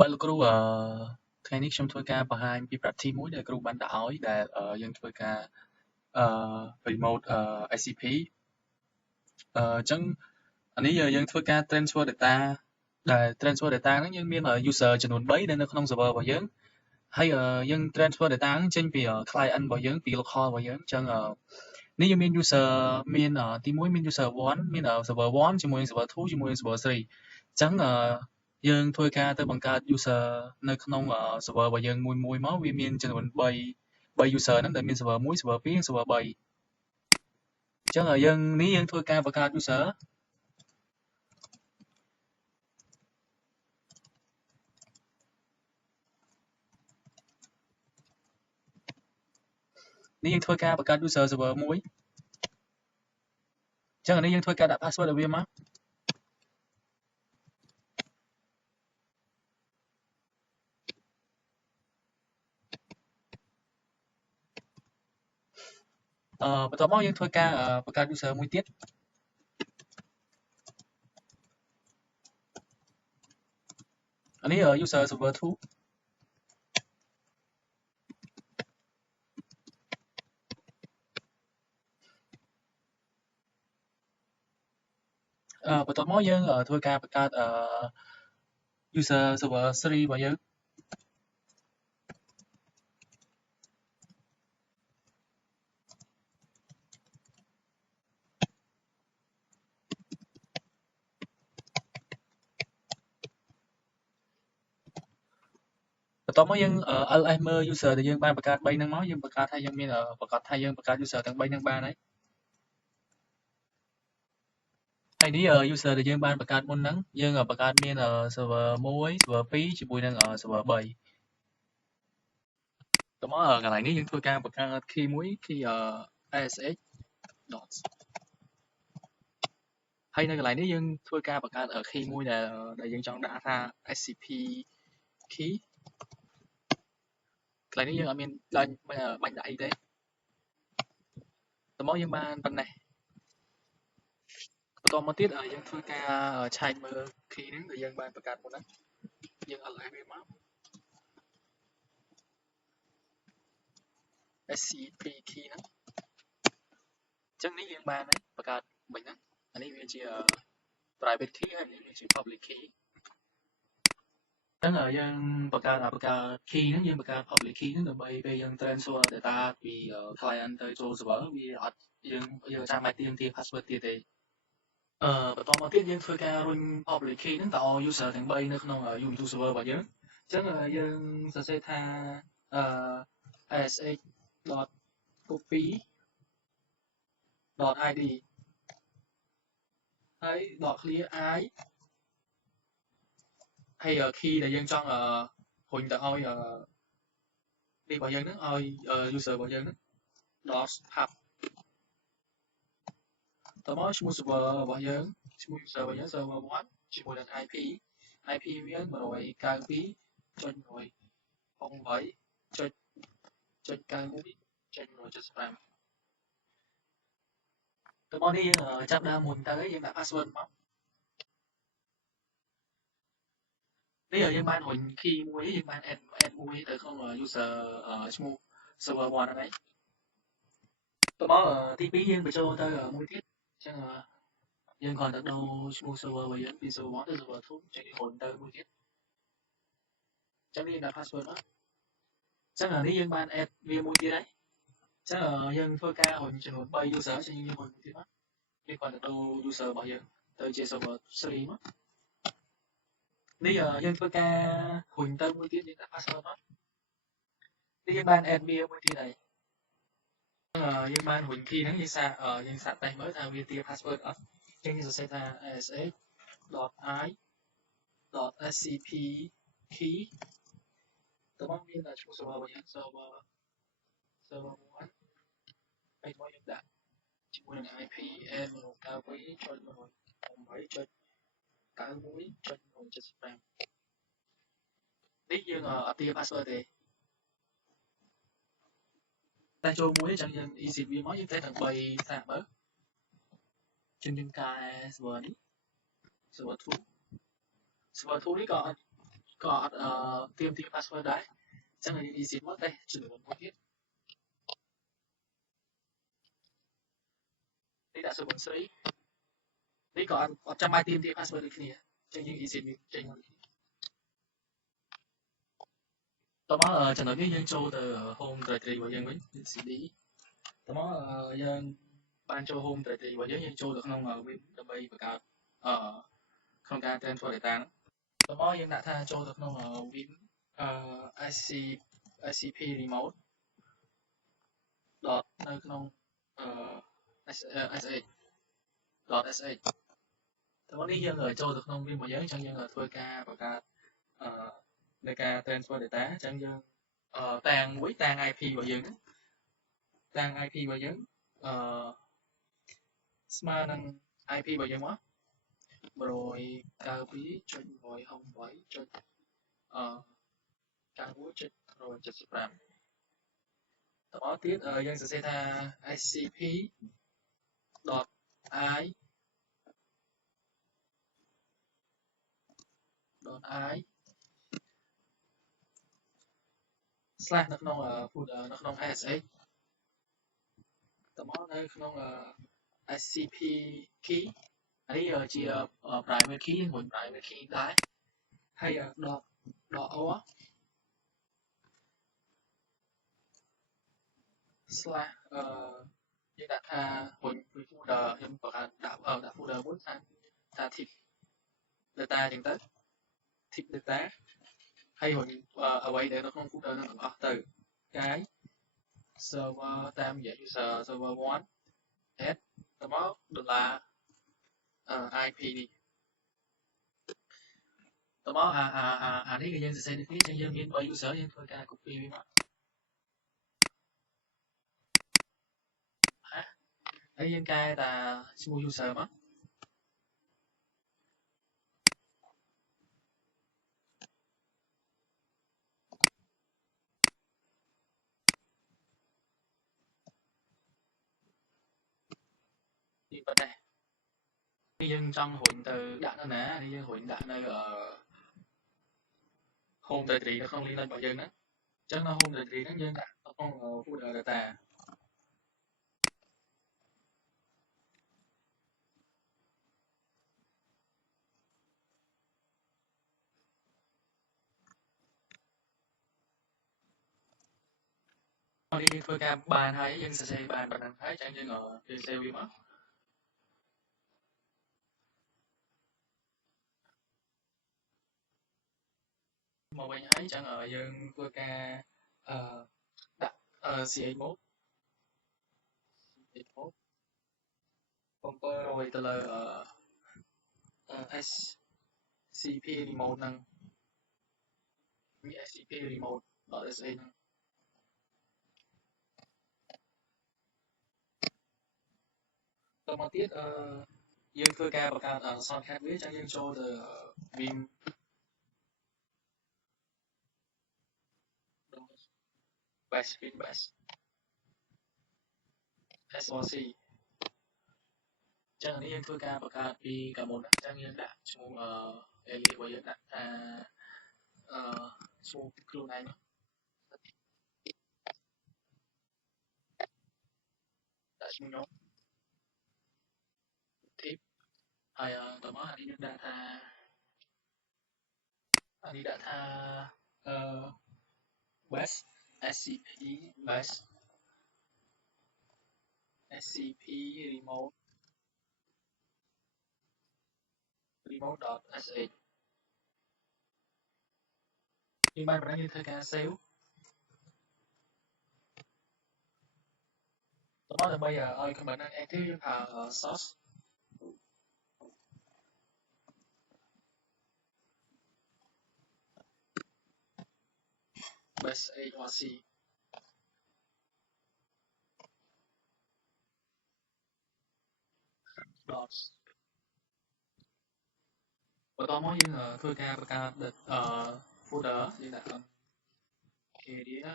បាទលោកគ្រូថ្ងៃនេះខ្ញុំធ្វើការបង្ហាញពីប្រតិមួយដែលគ្រូបានដាក់ឲ្យដែលយើងធ្វើការអឺ remote SCP អញ្ចឹងអានេះយើងធ្វើការ transfer data ដែល transfer data ហ្នឹងយើងមាន user ចំនួន3ដែលនៅក្នុង server របស់យើងហើយយើង transfer data ហ្នឹងចេញពី client របស់យើងពី local របស់យើងអញ្ចឹងនេះយើងមាន user មានទី1មាន user 1មាន server 1ជាមួយនឹង server 2ជាមួយនឹង server 3អញ្ចឹងយើងធ្វើការទៅបង្កើត user នៅក្នុង server របស់យើងមួយមកវាមានចំនួន3 user ហ្នឹងដែលមាន server 1 server 2និង server 3អញ្ចឹងយើងធ្វើការបង្កើត user នេះយើងធ្វើការបង្កើត user server មួយអញ្ចឹងអានេះយើងធ្វើការដាក់ password ឲ្យវាមកបន្ទាប់មកយើងធ្វើការបង្កើត user មួយទៀតអានេះ user server 2បន្ទាប់មកយើងធ្វើការបង្កើតuser server 3របស់យើងបន្ទាប់មកយើង ls មើល user ដែលយើងបានបង្កើត3ហ្នឹងមកយើងបង្កើតថាយើងមានប្រកាសថាយើងបង្កើត user ទាំង3ហ្នឹងបានហើយនេះ user ដែលយើងបានបង្កើតមុនហ្នឹងយើងបង្កើតមាន server 1 server 2ជាមួយនឹង server 3តមកកន្លែងនេះយើងធ្វើការបង្កើត key មួយ key ASH dot ហើយនៅកន្លែងនេះយើងធ្វើការបង្កើត key មួយដែលយើងចង់ដាក់ថា SCP key កន្លែងនេះយើងអត់មានបាញ់ដាក់អីទេតមកយើងបានប៉ុណ្ណេះបន្តមកទៀតយើងធ្វើការឆែកមើល key ហ្នឹងដែលយើងបានបង្កើតមុនហ្នឹងយើង ls វាមក SCP key ហ្នឹងអញ្ចឹងនេះយើងបានហើយបង្កើតមិញហ្នឹងអានេះវាជា private key ហើយនេះវាជា public key អញ្ចឹងយើងបង្កើត key ហ្នឹងយើងបង្កើត public key ហ្នឹងដើម្បីពេលយើង transfer data ពី client ទៅចូល server វាអត់យើងចាំបាច់ទាមទារ password ទៀតទេបន្តមកទៀតយើងធ្វើការរុញ public key ហ្នឹងទៅឲ្យ user ទាំង3នៅក្នុង Ubuntu server របស់យើងអញ្ចឹងយើងសរសេរថា ash.copy.id ហើយ .clear i ហើយ key ដែលយើងចង់រុញទៅឲ្យនេះរបស់យើងហ្នឹងឲ្យ user របស់យើងហ្នឹង .pub តមកឈ្មោះ server របស់យើងឈ្មោះ user របស់យើង server 1ជាមួយនឹង IP វា 192.168.1.91.175តមកនេះយើងចាប់ដើមមុនទៅយើងដាក់ password មកនេះយើងបានរុញ key មួយយើងបាន add មួយទៅក្នុង user ឈ្មោះ server 1ហ្នឹងឯងតមកទី2យើងបញ្ចូលទៅមួយទៀតអញ្ចឹងយើងគ្រាន់តែដូរឈ្មោះ server របស់យើងពី server 1ទៅ server 2ចេញរុញទៅមួយទៀតអញ្ចឹងនេះដាក់ password មកអញ្ចឹងនេះយើងបាន add វាមួយទៀតហើយអញ្ចឹងយើងធ្វើការរុញចំនួន3 user ចេញយើងរុញទៀតមកយើងគ្រាន់តែដូរ user របស់យើងទៅជា server 3មកនេះយើងធ្វើការរុញទៅមួយទៀតយើងដាក់ password មកនេះយើងបាន add វាមួយទៀតហើយយើងបានរុញ key ហ្នឹងយើងសាកតេស្តមើលថាវាទារ password អត់អញ្ចឹងយើងសរសេរថា ash.i.scp key តមកមានឈ្មោះ server របស់យើង server 1ហើយមកយើងដាក់ជាមួយនឹង IP n192.168.91.175នេះយើងអត់ទារ password ទេតែចូលមួយអញ្ចឹងយើង exit វាមកយើងតេស្តទាំង3សាកមើលជាងយើងកែ server នេះ server 2 នេះក៏អត់ ក៏អត់ទៀមទា password ដែរអញ្ចឹងយើង easy មកតែចំនួនមួយទៀតនេះដាក់ server ស្រីនេះក៏អត់ចាំបាច់ទៀមទា password ដូចគ្នាអញ្ចឹងយើង easy ចេញមកតមកចំណុចនេះយើងចូលទៅ home directory របស់យើងវិញ cd តមកយើងបានចូល home directory របស់យើងចូលទៅក្នុង web ដើម្បីបង្កើតក្នុងការ transfer data តមកយើងដាក់ថាចូលទៅក្នុង web scp remote នៅក្នុង sh.sh តមកនេះយើងចូលទៅក្នុង web របស់យើងអញ្ចឹងយើងធ្វើការបង្កើតនៃការ transfer data អញ្ចឹងយើងតាំងមួយតាំង IP របស់យើងតាំង IP របស់យើងស្មើនឹង IP របស់យើងមក 192.168.91.175 តមកទៀតយើងសរសេរថា scp.i slash នៅក្នុង folder នៅក្នុង sh តមកនៅក្នុង scp key នេះជា private key មួយ private key ដែរហើយ .or slash យើងដាក់ថាមួយ folder ខ្ញុំបង្កើតដាក់ folder មួយថា tip data អញ្ចឹងទៅ tip data ហើយអ្វីដែលនៅក្នុង folder ហ្នឹងទាំងអស់ទៅកាយ server តាមរយៈ user server 1 add ទៅមក $IP នេះទៅមកនេះគឺយើងសរសេរដូចគ្នាអញ្ចឹងយើងមាន3 user យើងធ្វើការ copy វាមកហើយយើងកែតាឈ្មោះ user មកនេះប៉ុណ្ណេះនេះយើងចង់រុញទៅដាក់នៅណានេះយើងរុញដាក់នៅhome directory នៅក្នុង Linux របស់យើងហ្នឹងអញ្ចឹងនៅ home directory ហ្នឹងយើងដាក់នៅក្នុង folder data នេះយើងធ្វើការបានហើយយើងសរសេរបានប៉ុណ្ណឹងហើយអញ្ចឹងយើង save វាមកវិញហើយអញ្ចឹងយើងធ្វើការដាក់ ch mode បំពេញទៅលើ scp remote ហ្នឹងវា scp remote.sh ហ្នឹងតមកទៀតយើងធ្វើការបង្កើត shortcut វាអញ្ចឹងយើងចូលទៅ vim bash vim bash src អញ្ចឹងនេះយើងធ្វើការបង្កើតពីកាមុនអញ្ចឹងយើងដាក់ឈ្មោះalias របស់យើងដាក់ថាឈ្មោះខ្លួនឯងដាក់ឈ្មោះខ្ញុំ tip ហើយតមកអានេះយើងដាក់ថាbash scp bash scp remote.sh យើងបានប៉ុណ្ណឹងយើងធ្វើការ save តមកដើម្បីឲ្យ command ហ្នឹង active យើងប្រើ source bash arc dot បន្តមកយើងធ្វើការបង្កើត folder យើងដាក់ area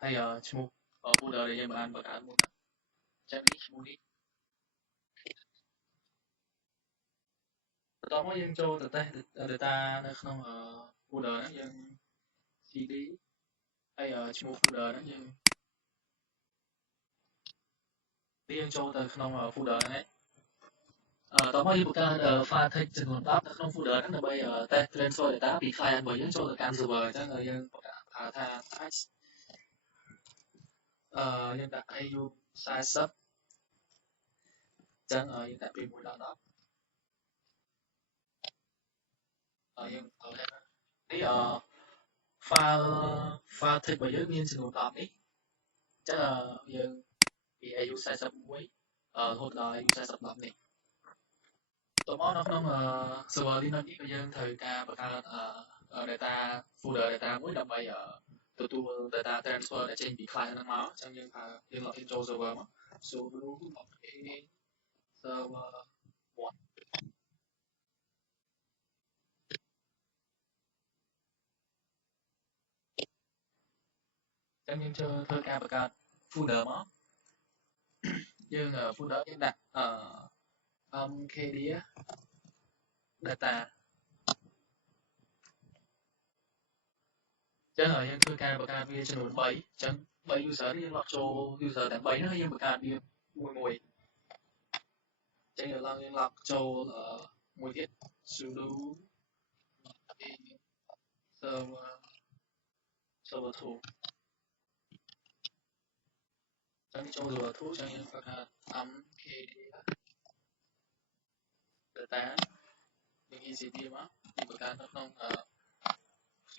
ហើយឈ្មោះ folder ដែលយើងបានបង្កើតមុនហ្នឹងអញ្ចឹងនេះឈ្មោះនេះបន្តមកយើងចូលទៅ test data នៅក្នុង folder ហ្នឹងយើង cd ហើយឈ្មោះ folder ហ្នឹងយើងចូលទៅក្នុង folder ហ្នឹងឯងតមកយើងបង្កើត file text ចំនួន10នៅក្នុង folder ហ្នឹងដើម្បី test transfer data ពី client របស់យើងចូលទៅកាន់ server អញ្ចឹងយើងបង្កើតថា text យើងដាក់ AU 40អញ្ចឹងយើងដាក់ពី1ដល់10យើងបន្តនេះfile text របស់យើងមានចំនួន10នេះអញ្ចឹងយើងពី AU 41រហូតដល់ AU 40នេះតមកនៅក្នុង server Linux នេះក៏យើងត្រូវការបង្កើត data folder data មួយដើម្បីទទួល data transfer ដែលចេញពី client ហ្នឹងមកអញ្ចឹងយើង login ចូល server មក sudo login server 1អញ្ចឹងយើងធ្វើការបង្កើត folder មកយើង folder យើងដាក់mkdir data អញ្ចឹងយើងធ្វើការបង្កើតវាចំនួន3អញ្ចឹង3 user នេះយើង log ចូល user ទាំង3ហ្នឹងហើយយើងបង្កើតវាមួយអញ្ចឹងយើង log ចូលមួយទៀត sudo server 2អញ្ចឹងចូល server 2អញ្ចឹងយើងបង្កើត mkdir data យើង ECD មកយើងបង្កើតនៅក្នុង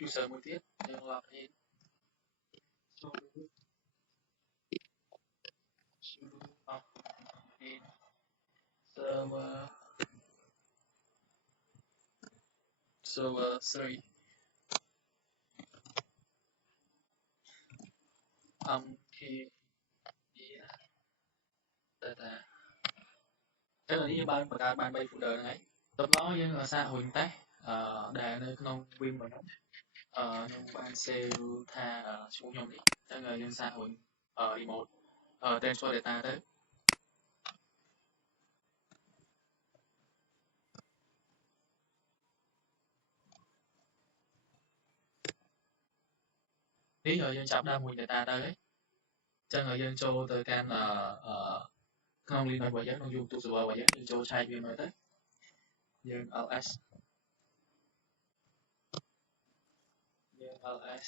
user មួយទៀតយើង log in sudo login server 3 mkdir data អញ្ចឹងនេះយើងបានបង្កើតបាន3 folder ហ្នឹងហើយតមកយើងសាករុញតេស្តដែលនៅក្នុង Vim របស់ខ្ញុំខ្ញុំបាន save ថាឈ្មោះខ្ញុំនេះអញ្ចឹងយើងសាករុញ remote transfer data ទៅនេះយើងចាប់ដើមរុញ data ទៅហើយអញ្ចឹងយើងចូលទៅកាន់ក្នុង Linux របស់យើងក្នុង YouTube server របស់យើងចូលឆែកវាមើលទៅយើង ls យើង ls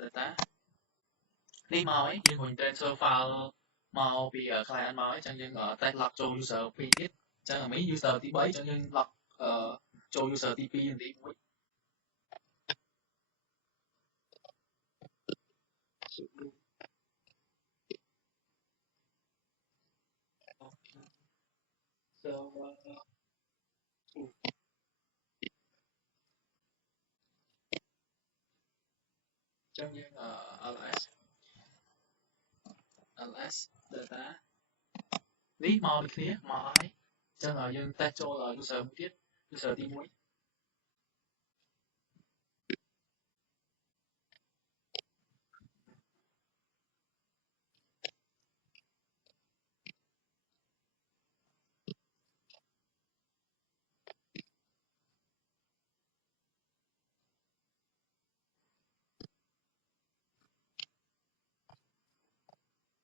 data នេះមកហើយយើងរុញ transfer file មកពី client មកហើយអញ្ចឹងយើង test log ចូល user 2ទៀតអញ្ចឹងអានេះ user ទី3អញ្ចឹងយើង log ចូល user ទី2និងទី1 sudo server 2អញ្ចឹងយើង ls data នេះមកដូចគ្នាមកហើយអញ្ចឹងយើង test ចូល user មួយទៀត user ទី1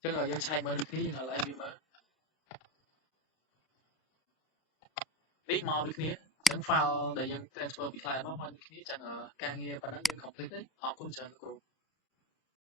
អញ្ចឹងយើងឆែកមើលដូចគ្នាយើង ls វាមើលនេះមកដូចគ្នាអញ្ចឹង file ដែលយើង transfer ពី client មកដូចគ្នាអញ្ចឹងការងារប៉ុណ្ណឹងយើង complete ហើយអរគុណច្រើនគ្រូ